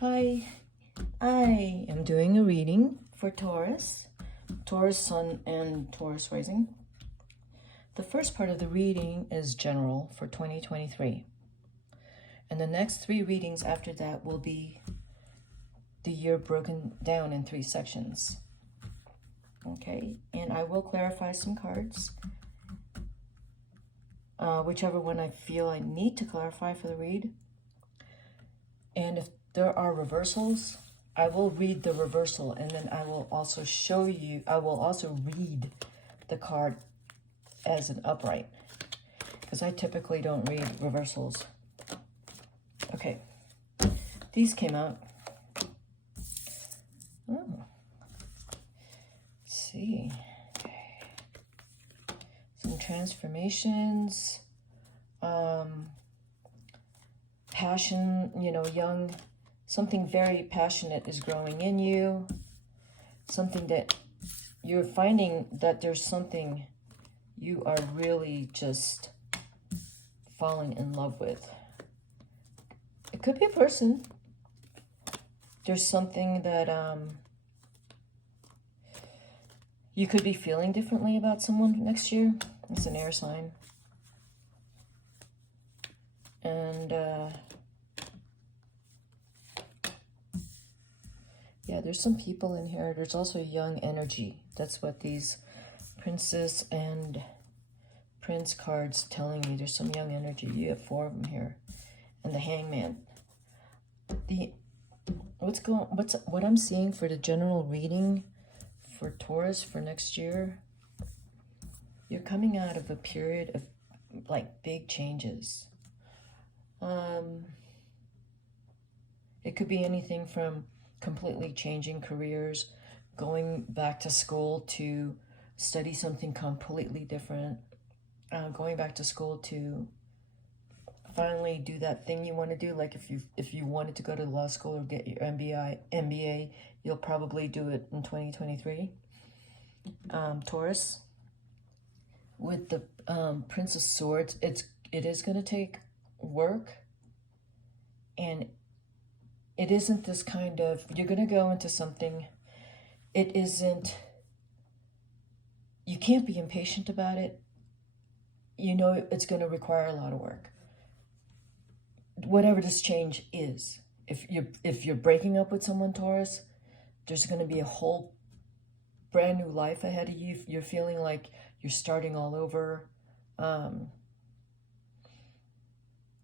Hi, I am doing a reading for Taurus, Taurus Sun and Taurus Rising. The first part of the reading is general for 2023. And the next 3 readings after that will be the year broken down in 3 sections. Okay, and I will clarify some cards. Whichever one I feel I need to clarify for the read. And if there are reversals, I will read the reversal, and then I will also show you, I will also read the card as an upright, because I typically don't read reversals. Okay, these came out. Oh, let's see. Okay. Some transformations, passion, young. Something very passionate is growing in you. Something that you're finding that there's something you are really just falling in love with. It could be a person. There's something that you could be feeling differently about someone next year. It's an air sign. And yeah, there's some people in here. There's also young energy. That's what these Princess and Prince cards telling me. There's some young energy. You have 4 of them here. And the Hangman. What I'm seeing for the general reading for Taurus for next year, you're coming out of a period of like big changes. It could be anything from completely changing careers, going back to school to study something completely different, going back to school to finally do that thing you want to do. Like if you wanted to go to law school or get your MBA, you'll probably do it in 2023. Taurus, with the Prince of Swords, it is going to take work, and it isn't this kind of, you're going to go into something, it isn't, you can't be impatient about it. You know it's going to require a lot of work. Whatever this change is, if you're breaking up with someone, Taurus, there's going to be a whole brand new life ahead of you. You're feeling like you're starting all over.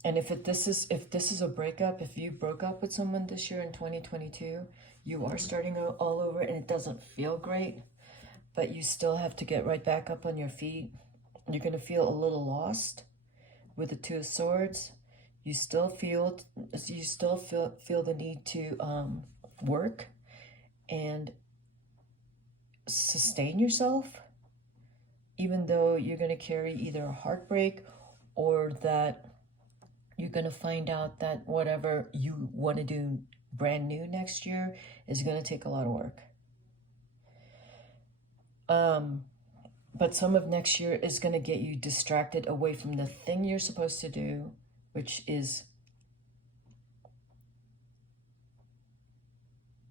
And if this is a breakup, if you broke up with someone this year in 2022, you are starting all over, and it doesn't feel great, but you still have to get right back up on your feet. You're going to feel a little lost with the 2 of Swords. You still feel the need to work and sustain yourself, even though you're going to carry either a heartbreak or that you're going to find out that whatever you want to do brand new next year is going to take a lot of work. But some of next year is going to get you distracted away from the thing you're supposed to do, which is,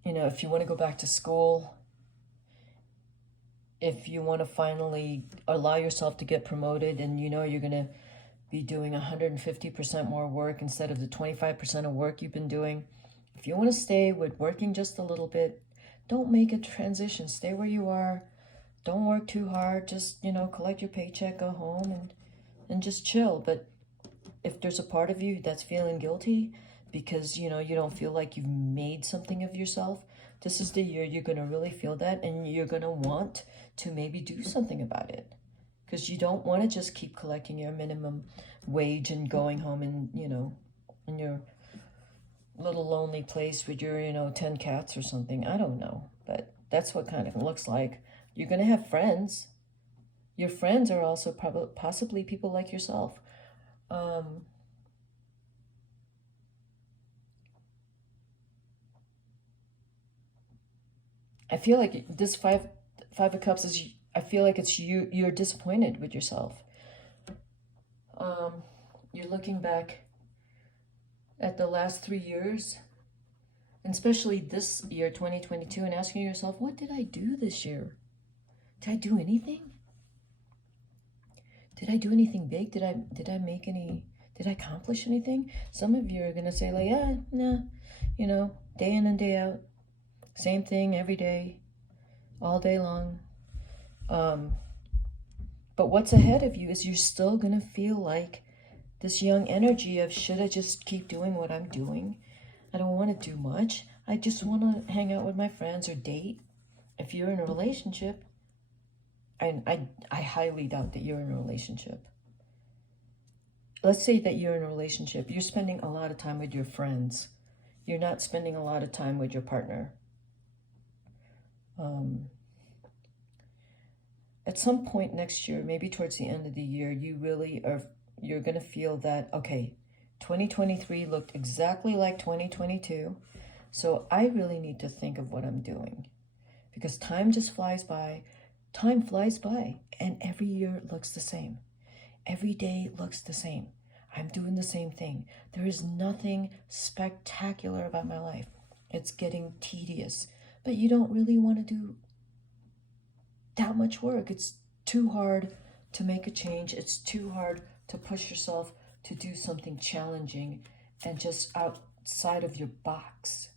if you want to go back to school, if you want to finally allow yourself to get promoted, and you're going to be doing 150% more work instead of the 25% of work you've been doing. If you want to stay with working just a little bit, don't make a transition. Stay where you are. Don't work too hard. Just, collect your paycheck, go home, and just chill. But if there's a part of you that's feeling guilty because, you don't feel like you've made something of yourself, this is the year you're going to really feel that, and you're going to want to maybe do something about it. Because you don't want to just keep collecting your minimum wage and going home and, in your little lonely place with your, 10 cats or something. I don't know. But that's what kind of looks like. You're going to have friends. Your friends are also possibly people like yourself. I feel like this Five of Cups is, I feel like it's you're disappointed with yourself. You're looking back at the last 3 years And especially this year, 2022, and asking yourself, what did I do this year? Did I do anything? Did I do anything big? Did I accomplish anything? Some of you are going to say like, yeah, nah, you know, day in and day out, same thing every day, all day long. But what's ahead of you is you're still going to feel like this young energy of, should I just keep doing what I'm doing? I don't want to do much. I just want to hang out with my friends or date. If you're in a relationship, I highly doubt that you're in a relationship. Let's say that you're in a relationship. You're spending a lot of time with your friends. You're not spending a lot of time with your partner. At some point next year, maybe towards the end of the year, you're going to feel that, okay, 2023 looked exactly like 2022. So I really need to think of what I'm doing, because time just flies by. Time flies by, and every year looks the same. Every day looks the same. I'm doing the same thing. There is nothing spectacular about my life. It's getting tedious, but you don't really want to do that much work. It's too hard to make a change. It's too hard to push yourself to do something challenging and just outside of your box.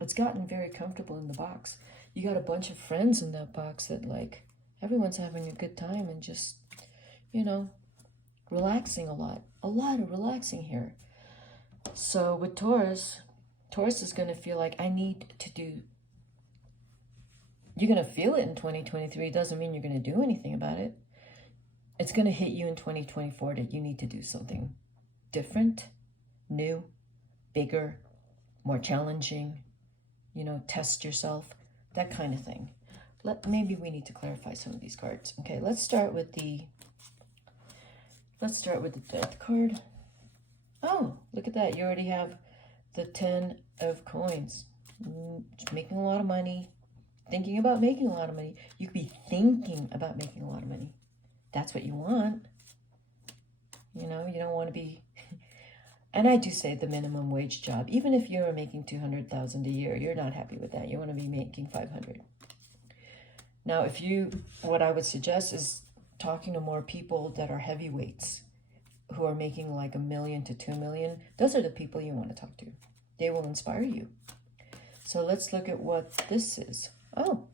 It's gotten very comfortable in the box. You got a bunch of friends in that box that, like, everyone's having a good time and just, you know, relaxing a lot of relaxing here. So with Taurus is going to feel like, I need to do. You're going to feel it in 2023. It doesn't mean you're going to do anything about it. It's going to hit you in 2024 that you need to do something different, new, bigger, more challenging, you know, test yourself, that kind of thing. Maybe we need to clarify some of these cards. Okay, let's start with the Death card. Oh, look at that. You already have the 10 of coins. Making a lot of money. Thinking about making a lot of money. You could be thinking about making a lot of money. That's what you want. You know, you don't want to be... And I do say the minimum wage job. Even if you're making $200,000 a year, you're not happy with that. You want to be making $500,000. Now, what I would suggest is talking to more people that are heavyweights, who are making like $1 million to $2 million. Those are the people you want to talk to. They will inspire you. So let's look at what this is. Oh,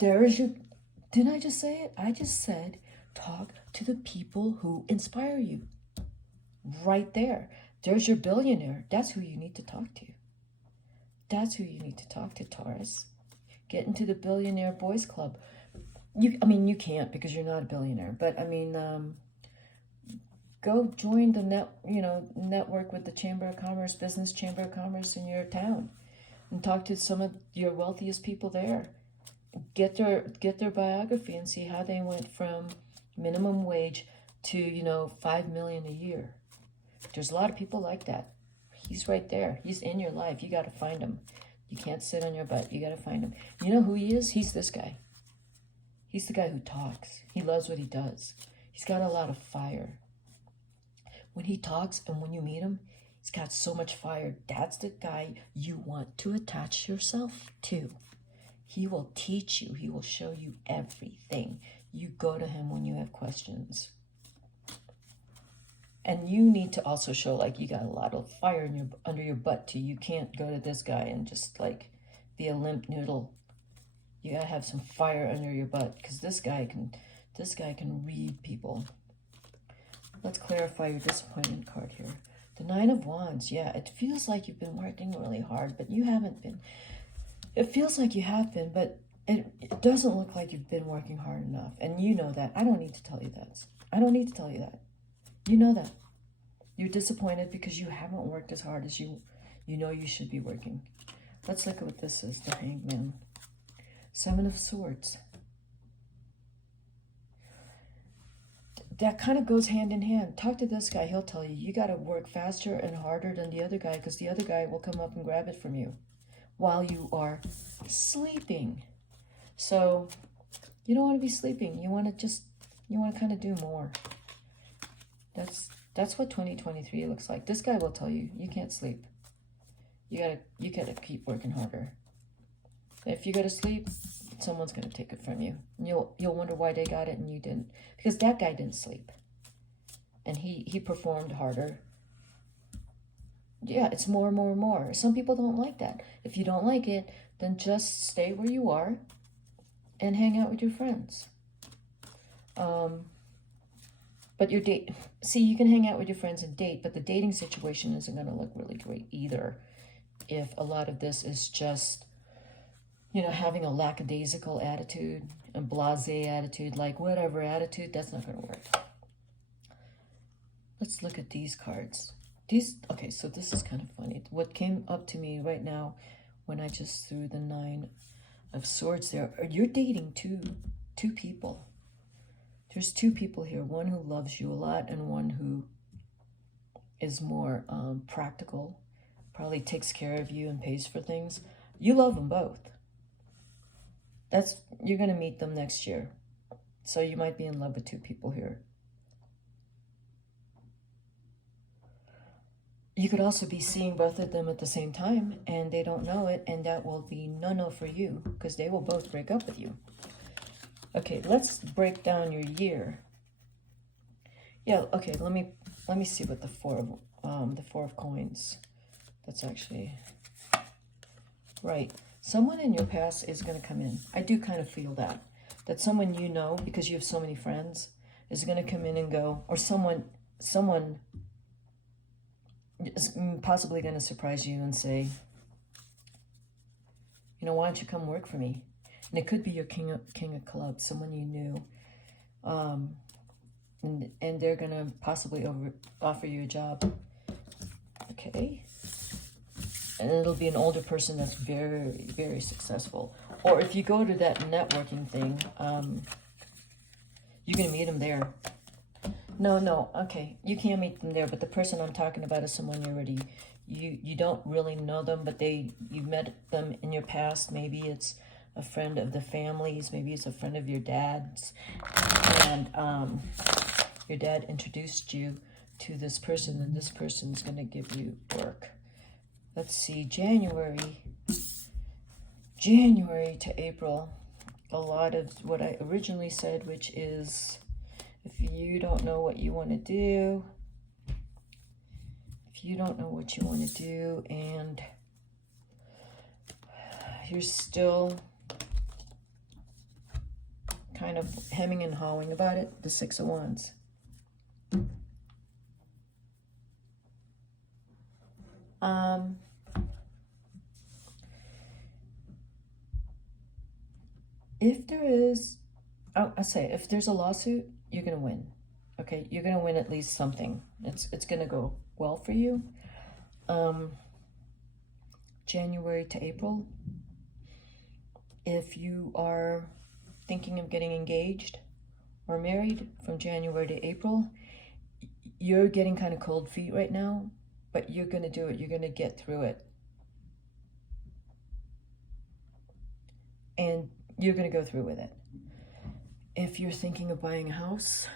there is your... Didn't I just say it? I just said talk to the people who inspire you. Right there. There's your billionaire. That's who you need to talk to. That's who you need to talk to, Taurus. Get into the billionaire boys club. You can't because you're not a billionaire. But go join the network with the Chamber of Commerce, Business Chamber of Commerce in your town, and talk to some of your wealthiest people there. Get their biography and see how they went from minimum wage to $5 million a year. There's a lot of people like that. He's right there. He's in your life. You got to find him. You can't sit on your butt. You got to find him. You know who he is? He's this guy. He's the guy who talks. He loves what he does. He's got a lot of fire. When he talks and when you meet him, he's got so much fire. That's the guy you want to attach yourself to. He will teach you. He will show you everything. You go to him when you have questions. And you need to also show like you got a lot of fire under your butt too. You can't go to this guy and just like be a limp noodle. You gotta have some fire under your butt, because this guy can read people. Let's clarify your disappointment card here. The 9 of Wands. Yeah, it feels like you've been working really hard, but you haven't been. It feels like you have been, but it doesn't look like you've been working hard enough. And you know that. I don't need to tell you that. I don't need to tell you that. You know that. You're disappointed because you haven't worked as hard as you know you should be working. Let's look at what this is, the Hangman. 7 of Swords. That kind of goes hand in hand. Talk to this guy. He'll tell you, you got to work faster and harder than the other guy, because the other guy will come up and grab it from you while you are sleeping. So you don't want to be sleeping. You want to kind of do more. That's what 2023 looks like. This guy will tell you, you can't sleep. You gotta keep working harder. If you go to sleep, someone's gonna take it from you. And you'll wonder why they got it and you didn't. Because that guy didn't sleep. And he performed harder. Yeah, it's more and more and more. Some people don't like that. If you don't like it, then just stay where you are and hang out with your friends. But your date, see, you can hang out with your friends and date, but the dating situation isn't going to look really great either. If a lot of this is just, you know, having a lackadaisical attitude, a blasé attitude, like whatever attitude, that's not going to work. Let's look at these cards. Okay, so this is kind of funny. What came up to me right now when I just threw the 9 of Swords there, you're dating two people. There's 2 people here, one who loves you a lot and one who is more practical, probably takes care of you and pays for things. You love them both. You're going to meet them next year. So you might be in love with 2 people here. You could also be seeing both of them at the same time and they don't know it, and that will be no for you because they will both break up with you. Okay, let's break down your year. Yeah, okay, let me see what the 4 of coins. That's actually right. Someone in your past is going to come in. I do kind of feel that someone you know, because you have so many friends, is going to come in and go, or someone is possibly going to surprise you and say, you know, why don't you come work for me? And it could be your king of clubs, someone you knew, and they're going to possibly offer you a job. Okay. And it'll be an older person that's very, very successful. Or if you go to that networking thing, you're going to meet them there. No, okay. You can't meet them there, but the person I'm talking about is someone you don't really know them, but you've met them in your past. Maybe it's a friend of the family's, maybe it's a friend of your dad's, and your dad introduced you to this person, and this person's going to give you work. Let's see, January to April, a lot of what I originally said, which is, if you don't know what you want to do, and you're still kind of hemming and hawing about it, the 6 of Wands. If there is, I'll say, if there's a lawsuit, you're going to win. Okay, you're going to win at least something. It's going to go well for you. January to April. If you are thinking of getting engaged or married from January to April, you're getting kind of cold feet right now, but you're going to do it. You're going to get through it. And you're going to go through with it. If you're thinking of buying a house,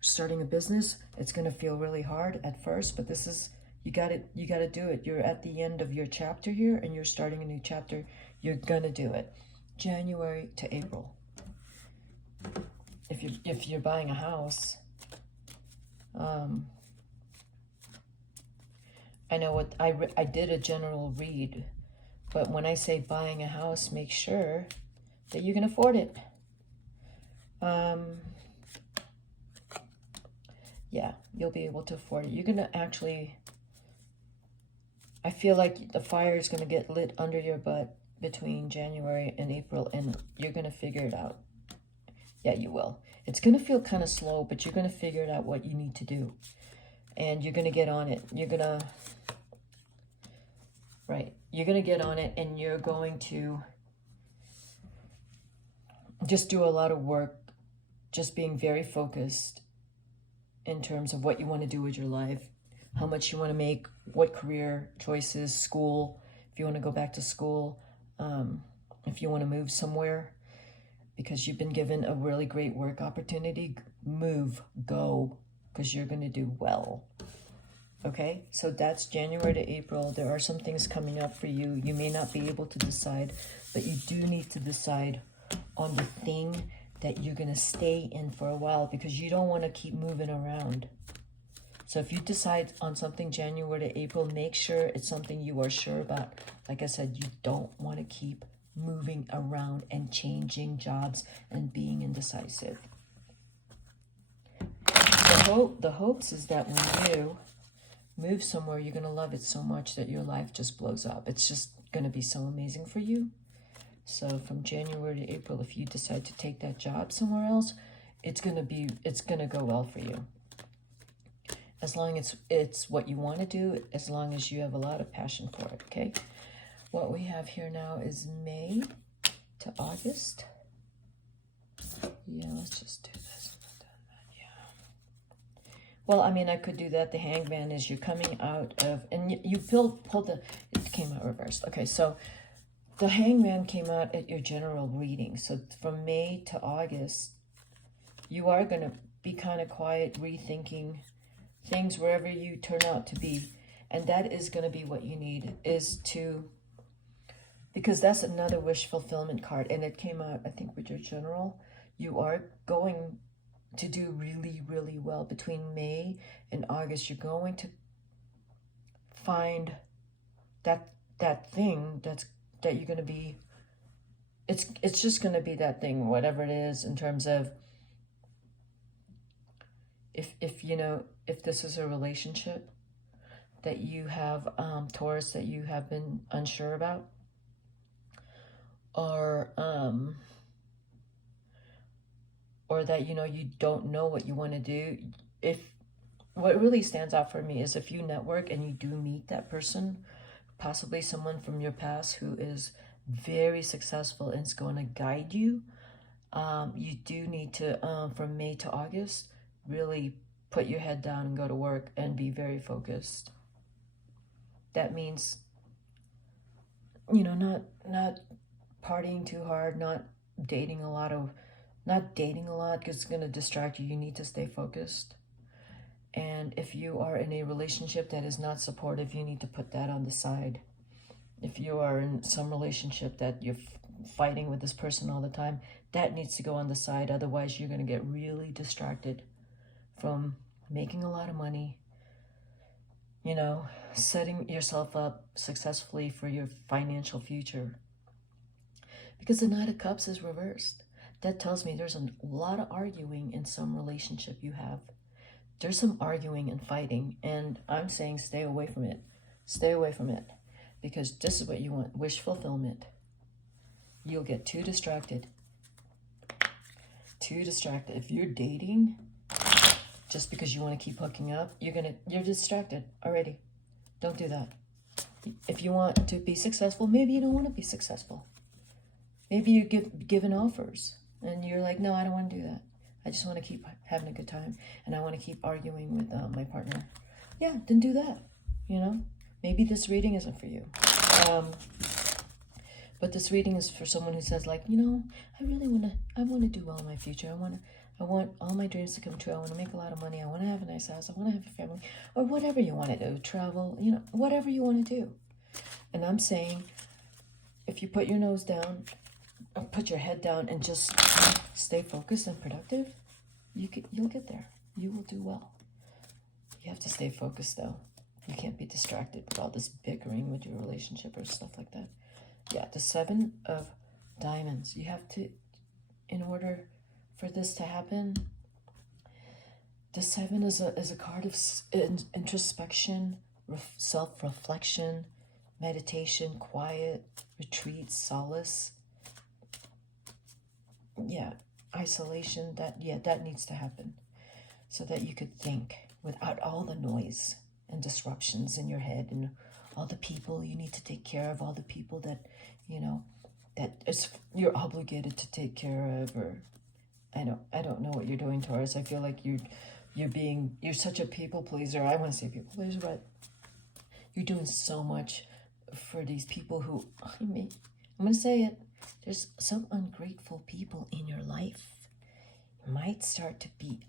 starting a business, it's going to feel really hard at first, but this is, you got to do it. You're at the end of your chapter here and you're starting a new chapter. You're going to do it. January to April. If you're buying a house, I know what I did a general read, but when I say buying a house, make sure that you can afford it. Yeah, you'll be able to afford it. You're going to actually, I feel like the fire is going to get lit under your butt between January and April, and you're going to figure it out. Yeah, you will. It's going to feel kind of slow, but you're going to figure it out what you need to do. And you're going to get on it. You're going to, right, you're going to get on it, and you're going to just do a lot of work, just being very focused in terms of what you want to do with your life, how much you want to make, what career choices, school, if you want to go back to school, if you want to move somewhere, because you've been given a really great work opportunity, move, go, because you're going to do well. Okay, so that's January to April. There are some things coming up for you. You may not be able to decide, but you do need to decide on the thing that you're going to stay in for a while, because you don't want to keep moving around. So if you decide on something January to April, make sure it's something you are sure about. Like I said, you don't want to keep moving around and changing jobs and being indecisive. The hopes is that when you move somewhere, you're going to love it so much that your life just blows up. It's just going to be so amazing for you. So from January to April, if you decide to take that job somewhere else, it's going to go well for you. As long as it's what you want to do, as long as you have a lot of passion for it, okay? What we have here now is May to August. Yeah, let's just do this. Yeah. Well, I mean, I could do that. The Hangman is you're coming out of, and you pulled the, it came out reversed. Okay, so the Hangman came out at your general reading. So from May to August, you are going to be kind of quiet, rethinking things wherever you turn out to be. And that is going to be what you need, is to, because that's another wish fulfillment card. And it came out, I think, with your general. You are going to do really, really well. Between May and August, you're going to find that thing that you're going to be, it's just going to be that thing, whatever it is, in terms of, if you know, if this is a relationship that you have, Taurus, that you have been unsure about, or that, you know, you don't know what you want to do. If what really stands out for me is if you network and you do meet that person, possibly someone from your past who is very successful and is going to guide you, you do need to, from May to August, really put your head down and go to work and be very focused. That means, you know, not partying too hard, not dating a lot, because it's going to distract you. You need to stay focused. And if you are in a relationship that is not supportive, you need to put that on the side. If you are in some relationship that you're fighting with this person all the time, that needs to go on the side. Otherwise, you're going to get really distracted from making a lot of money, you know, setting yourself up successfully for your financial future. Because the Knight of Cups is reversed. That tells me there's a lot of arguing in some relationship you have. There's some arguing and fighting, and I'm saying stay away from it. Stay away from it, because this is what you want, wish fulfillment. You'll get too distracted. Too distracted. If you're dating just because you want to keep hooking up, you're distracted already. Don't do that. If you want to be successful, maybe you don't want to be successful. Maybe you're given offers and you're like, no, I don't want to do that. I just want to keep having a good time, and I want to keep arguing with my partner. Yeah, then do that. You know, maybe this reading isn't for you. But this reading is for someone who says, like, you know, I want to do well in my future. I want all my dreams to come true. I want to make a lot of money. I want to have a nice house. I want to have a family, or whatever you want to do, travel, you know, whatever you want to do. And I'm saying, if you put your nose down, or put your head down, and just stay focused and productive, you'll get there. You will do well. You have to stay focused, though. You can't be distracted with all this bickering with your relationship or stuff like that. Yeah, the Seven of Diamonds. You have to, in order for this to happen, the Seven is a card of introspection, self-reflection, meditation, quiet, retreat, solace. Yeah, isolation. That needs to happen, so that you could think without all the noise and disruptions in your head, and all the people you need to take care of, all the people that, you know, you're obligated to take care of. Or I don't know what you're doing, Taurus. I feel like you're such a people pleaser. I want to say people pleaser, but you're doing so much for these people who, I'm going to say it, there's some ungrateful people in your life. You might start to be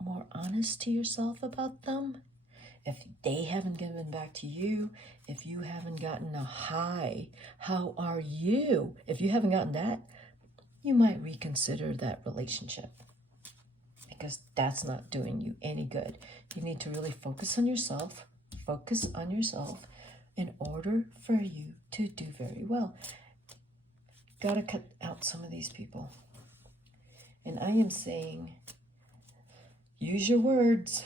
more honest to yourself about them, if they haven't given back to you, if you haven't gotten a hi, how are you? If you haven't gotten that, you might reconsider that relationship, because that's not doing you any good. You need to really focus on yourself. Focus on yourself in order for you to do very well. Gotta cut out some of these people. And I am saying, use your words.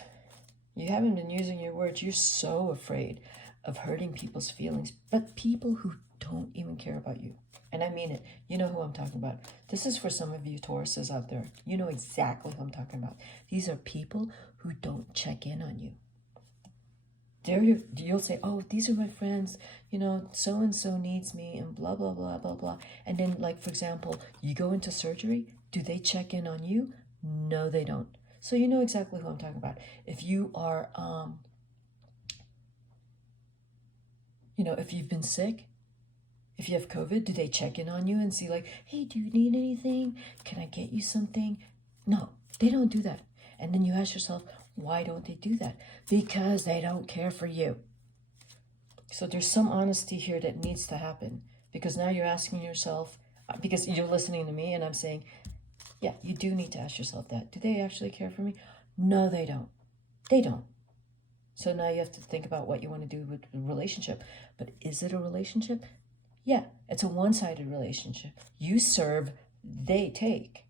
You haven't been using your words. You're so afraid of hurting people's feelings, but people who don't even care about you. And I mean it. You know who I'm talking about. This is for some of you Tauruses out there. You know exactly who I'm talking about. These are people who don't check in on you. You'll say, oh, these are my friends, you know, so-and-so needs me and blah, blah, blah, blah, blah. And then, like, for example, you go into surgery. Do they check in on you? No, they don't. So you know exactly who I'm talking about. If you are, if you've been sick, if you have COVID, do they check in on you and see like, hey, do you need anything? Can I get you something? No, they don't do that. And then you ask yourself, why don't they do that? Because they don't care for you. So there's some honesty here that needs to happen, because now you're asking yourself, because you're listening to me and I'm saying, yeah, you do need to ask yourself that. Do they actually care for me? No, they don't. They don't. So now you have to think about what you want to do with the relationship. But is it a relationship? Yeah, it's a one-sided relationship. You serve, they take.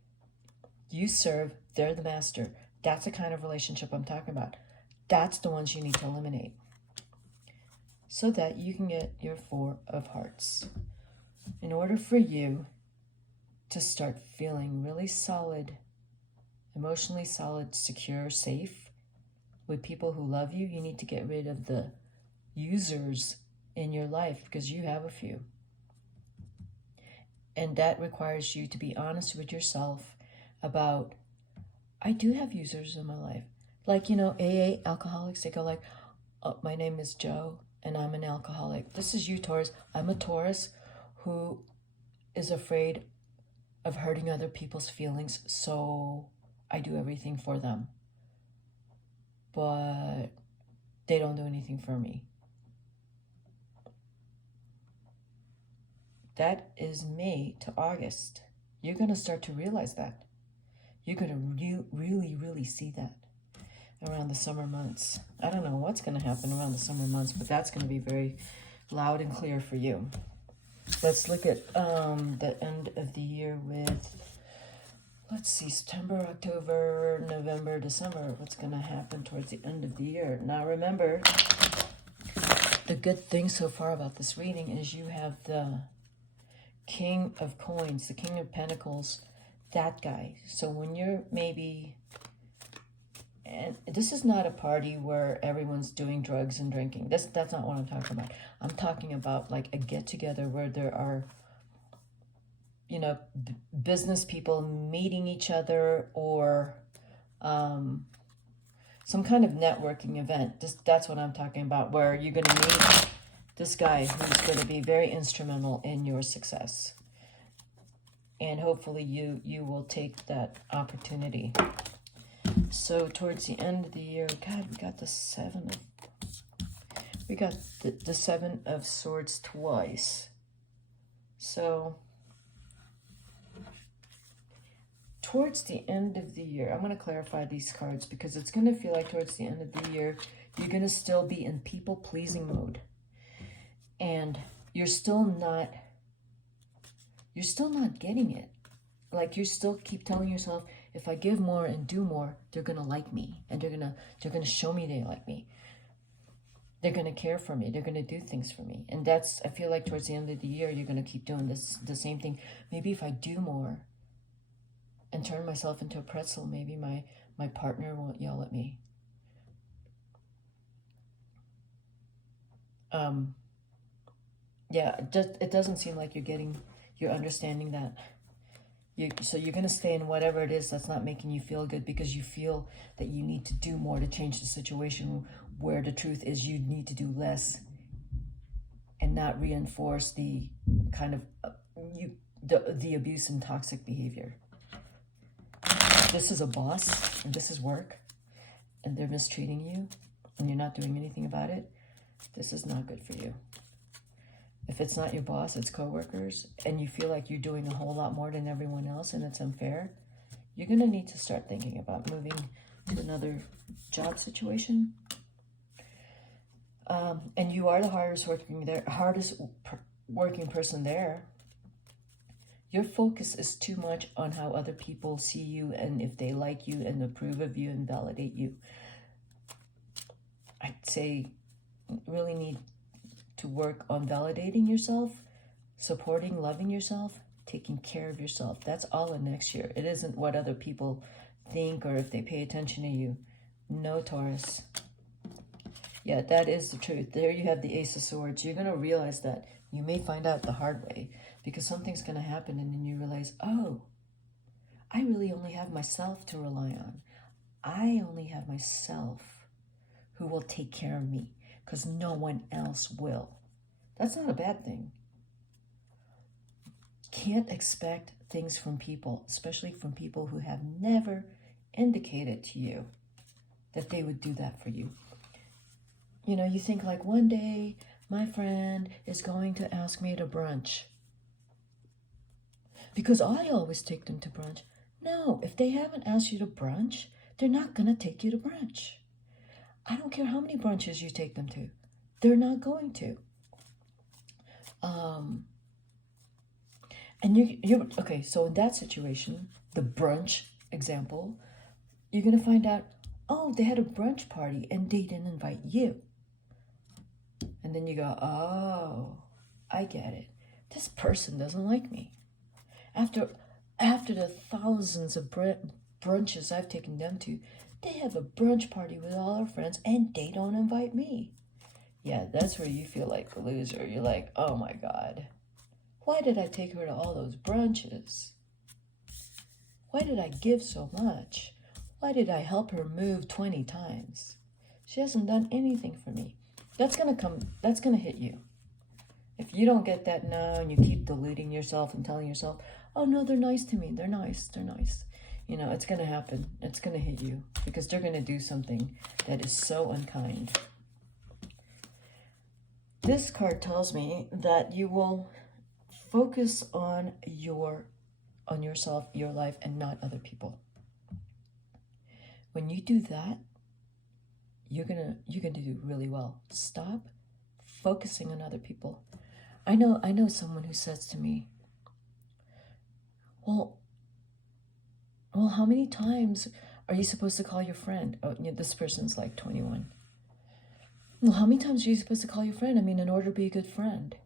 You serve, they're the master. That's the kind of relationship I'm talking about. That's the ones you need to eliminate, so that you can get your 4 of Hearts. In order for you to start feeling really solid, emotionally solid, secure, safe with people who love you, you need to get rid of the users in your life, because you have a few. And that requires you to be honest with yourself about, I do have users in my life. Like, AA alcoholics, they go like, oh, my name is Joe and I'm an alcoholic. This is you, Taurus. I'm a Taurus who is afraid of hurting other people's feelings, so I do everything for them. But they don't do anything for me. That is May to August. You're going to start to realize that. You're going to really, really see that around the summer months. I don't know what's going to happen around the summer months, but that's going to be very loud and clear for you. Let's look at the end of the year with, let's see, September, October, November, December. What's going to happen towards the end of the year? Now remember, the good thing so far about this reading is you have the King of Coins, the King of Pentacles, that guy. So when you're maybe, and this is not a party where everyone's doing drugs and drinking. That's not what I'm talking about. I'm talking about like a get-together where there are, business people meeting each other, or some kind of networking event. That's what I'm talking about, where you're going to meet this guy who's going to be very instrumental in your success. And hopefully you will take that opportunity. So towards the end of the year, God, we got the Seven of Swords twice. So towards the end of the year, I'm going to clarify these cards, because it's going to feel like towards the end of the year, you're going to still be in people-pleasing mode. And you're still not getting it. Like, you still keep telling yourself, if I give more and do more, they're going to like me. And they're going to show me they like me. They're going to care for me. They're going to do things for me. And I feel like towards the end of the year, you're going to keep doing the same thing. Maybe if I do more and turn myself into a pretzel, maybe my partner won't yell at me. Yeah, it doesn't seem like you're understanding that. So you're going to stay in whatever it is that's not making you feel good, because you feel that you need to do more to change the situation, where the truth is you need to do less and not reinforce the kind of the abuse and toxic behavior. This is a boss, and this is work, and they're mistreating you. and you're not doing anything about it, this is not good for you. If it's not your boss, it's coworkers, and you feel like you're doing a whole lot more than everyone else and it's unfair, you're going to need to start thinking about moving to another job situation. And you are the hardest working person there. Your focus is too much on how other people see you and if they like you and approve of you and validate you. I'd say really need to work on validating yourself, supporting, loving yourself, taking care of yourself. That's all in next year. It isn't what other people think or if they pay attention to you. No, Taurus. Yeah, that is the truth. There you have the Ace of Swords. You're going to realize that. You may find out the hard way because something's going to happen and then you realize, oh, I really only have myself to rely on. I only have myself who will take care of me because no one else will. That's not a bad thing. Can't expect things from people, especially from people who have never indicated to you that they would do that for you. You know, you think like one day my friend is going to ask me to brunch because I always take them to brunch. No, if they haven't asked you to brunch, they're not going to take you to brunch. I don't care how many brunches you take them to. They're not going to. And you're okay, so in that situation, the brunch example, you're going to find out, oh, they had a brunch party and they didn't invite you. And then you go, oh, I get it. This person doesn't like me. After the thousands of brunches I've taken them to, they have a brunch party with all our friends and they don't invite me. Yeah, that's where you feel like a loser. You're like, oh my God, why did I take her to all those brunches? Why did I give so much? Why did I help her move 20 times? She hasn't done anything for me. That's gonna hit you. If you don't get that now and you keep deluding yourself and telling yourself, oh no, they're nice to me, they're nice. You know, it's gonna happen. It's gonna hit you because they're gonna do something that is so unkind. This card tells me that you will focus on yourself, your life, and not other people. When you do that, you're gonna do really well. Stop focusing on other people. I know someone who says to me, well, how many times are you supposed to call your friend? Oh, you know, this person's like 21. Well, how many times are you supposed to call your friend? I mean, in order to be a good friend.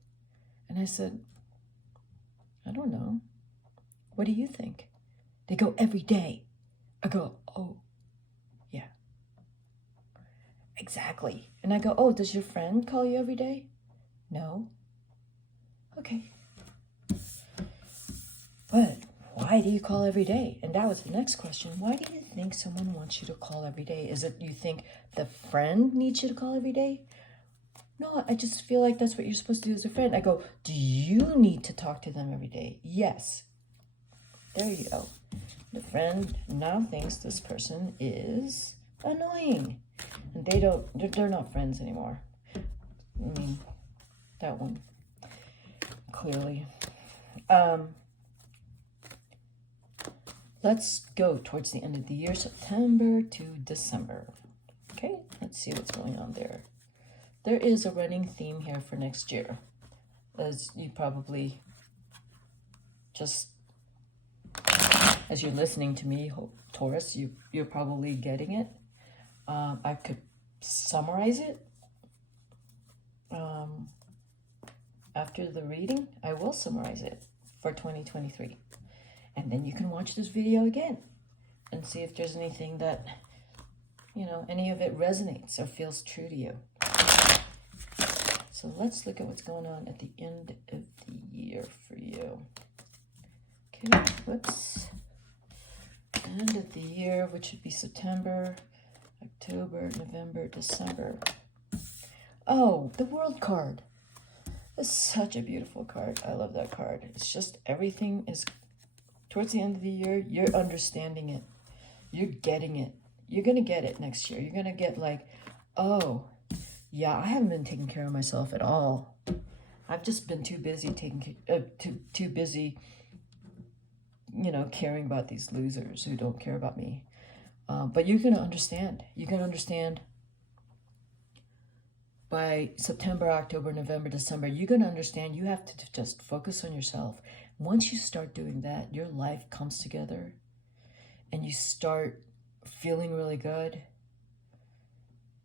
And I said, I don't know. What do you think? They go, every day. I go, oh, yeah. Exactly. And I go, oh, does your friend call you every day? No. Okay. But why do you call every day? And that was the next question. Why do you think someone wants you to call every day? Is it you think the friend needs you to call every day? No, I just feel like that's what you're supposed to do as a friend. I go, do you need to talk to them every day? Yes. There you go. The friend now thinks this person is annoying. And they're not friends anymore. I mean, that one, clearly. Let's go towards the end of the year, September to December. Okay, let's see what's going on there. There is a running theme here for next year. As you probably just, as you're listening to me, Taurus, you're probably getting it. I could summarize it. After the reading, I will summarize it for 2023. And then you can watch this video again and see if there's anything that, you know, any of it resonates or feels true to you. So let's look at what's going on at the end of the year for you. Okay, whoops. End of the year, which would be September, October, November, December. Oh, the World card. It's such a beautiful card. I love that card. It's just everything is... Towards the end of the year, you're understanding it. You're getting it. You're going to get it next year. You're going to get like, Oh, yeah, I haven't been taking care of myself at all. I've just been too busy too busy, caring about these losers who don't care about me. But you're gonna understand. You're gonna understand by September, October, November, December. You're gonna understand. You have to just focus on yourself. Once you start doing that, your life comes together, and you start feeling really good,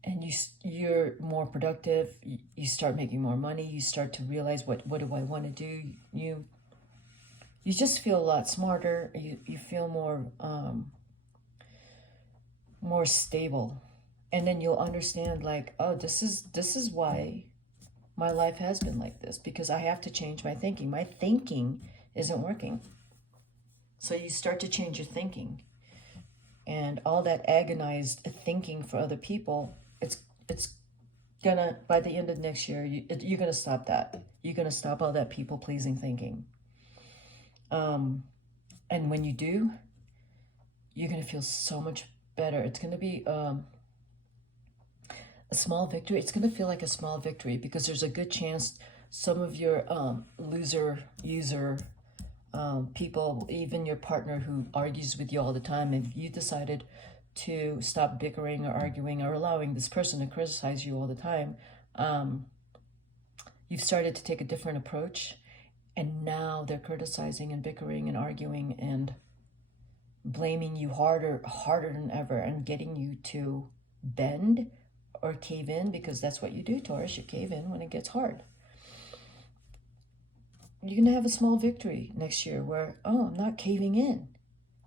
and you're more productive. You start making more money. You start to realize what do I want to do. You just feel a lot smarter. You feel more stable, and then you'll understand, like, oh, this is why my life has been like this, because I have to change my thinking. My thinking isn't working. So you start to change your thinking, and all that agonized thinking for other people, it's gonna, by the end of next year, you're gonna stop that. You're gonna stop all that people pleasing thinking. And when you do, you're gonna feel so much better. It's gonna be a small victory. It's gonna feel like a small victory, because there's a good chance some of your user people, even your partner who argues with you all the time, if you decided to stop bickering or arguing or allowing this person to criticize you all the time, you've started to take a different approach, and now they're criticizing and bickering and arguing and blaming you harder than ever, and getting you to bend or cave in, because that's what you do, Taurus. You cave in when it gets hard. You're going to have a small victory next year where, oh, I'm not caving in.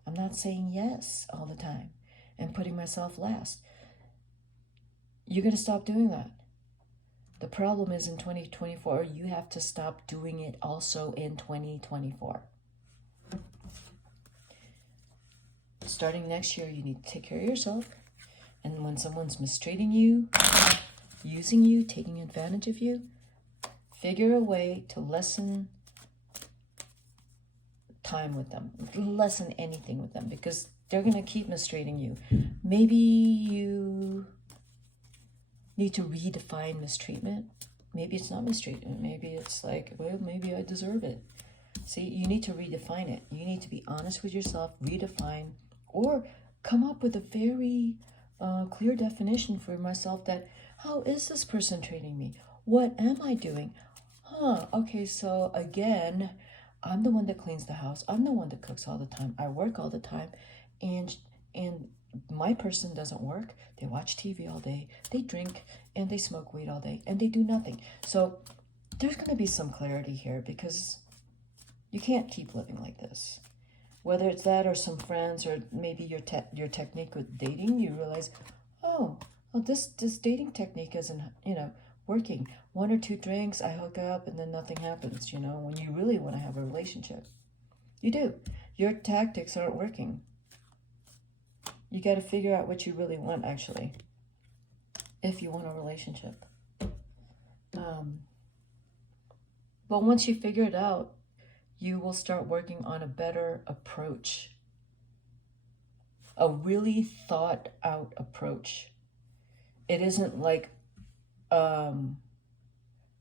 I'm not saying yes all the time and putting myself last. You're going to stop doing that. The problem is, in 2024, you have to stop doing it also in 2024. Starting next year, you need to take care of yourself. And when someone's mistreating you, using you, taking advantage of you, figure a way to lessen time with them, lessen anything with them, because they're going to keep mistreating you. Maybe you need to redefine mistreatment. Maybe it's not mistreatment. Maybe it's like, well, maybe I deserve it. See, you need to redefine it. You need to be honest with yourself, redefine, or come up with a very clear definition for myself that, how is this person treating me? What am I doing? Okay, so again, I'm the one that cleans the house. I'm the one that cooks all the time. I work all the time. And my person doesn't work. They watch TV all day. They drink and they smoke weed all day. And they do nothing. So there's going to be some clarity here, because you can't keep living like this. Whether it's that or some friends, or maybe your technique with dating, you realize, oh, well, this dating technique isn't, working. 1 or 2 drinks, I hook up, and then nothing happens, when you really want to have a relationship. You do. Your tactics aren't working. You got to figure out what you really want, actually, if you want a relationship. But once you figure it out, you will start working on a better approach. A really thought out approach. It isn't like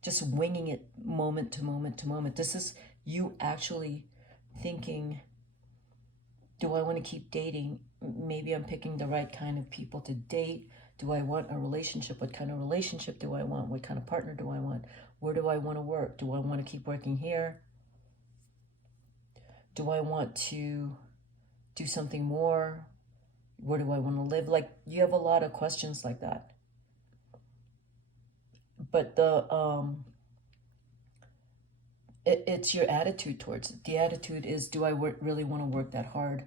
just winging it moment to moment to moment. This is you actually thinking, do I want to keep dating? Maybe I'm picking the right kind of people to date. Do I want a relationship? What kind of relationship do I want? What kind of partner do I want? Where do I want to work? Do I want to keep working here? Do I want to do something more? Where do I want to live? Like, you have a lot of questions like that. But it's your attitude towards it. The attitude is, do I really want to work that hard?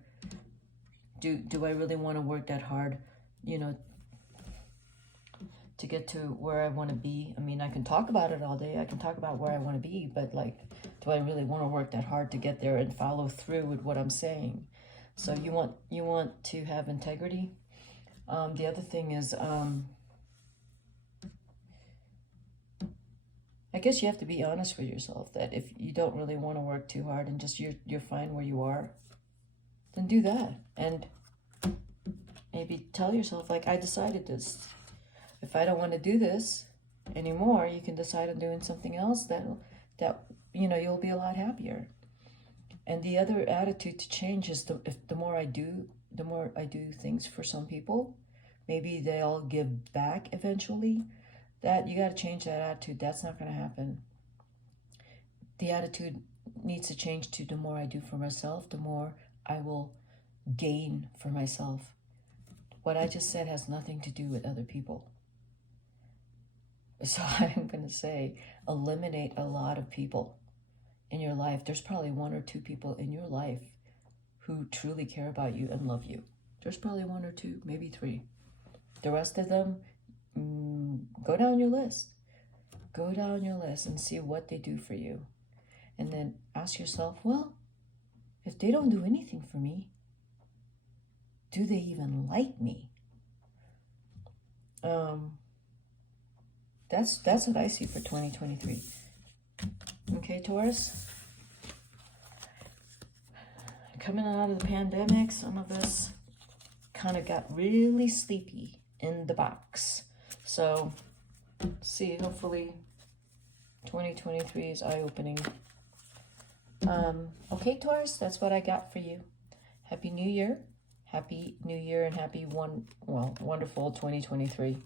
Do I really want to work that hard, to get to where I want to be? I mean, I can talk about it all day. I can talk about where I want to be, but, like, do I really want to work that hard to get there and follow through with what I'm saying? So you want to have integrity. The other thing is, I guess you have to be honest with yourself that if you don't really want to work too hard and just you're fine where you are, then do that. And maybe tell yourself, like, I decided this. if I don't want to do this anymore, you can decide on doing something else that you'll be a lot happier. And the other attitude to change is the more I do things for some people, maybe they'll give back eventually. That you got to change that attitude. That's not going to happen. The attitude needs to change to the more I do for myself, the more I will gain for myself. What I just said has nothing to do with other people. So I'm going to say, eliminate a lot of people in your life. There's probably 1 or 2 people in your life who truly care about you and love you. There's probably 1 or 2, maybe 3. The rest of them, go down your list. Go down your list and see what they do for you. And then ask yourself, well, if they don't do anything for me, do they even like me? That's what I see for 2023. Okay, Taurus? Coming out of the pandemic, some of us kind of got really sleepy in the box. So, see, hopefully 2023 is eye-opening. Okay, Taurus, that's what I got for you. Happy New Year. Happy New Year and happy wonderful 2023.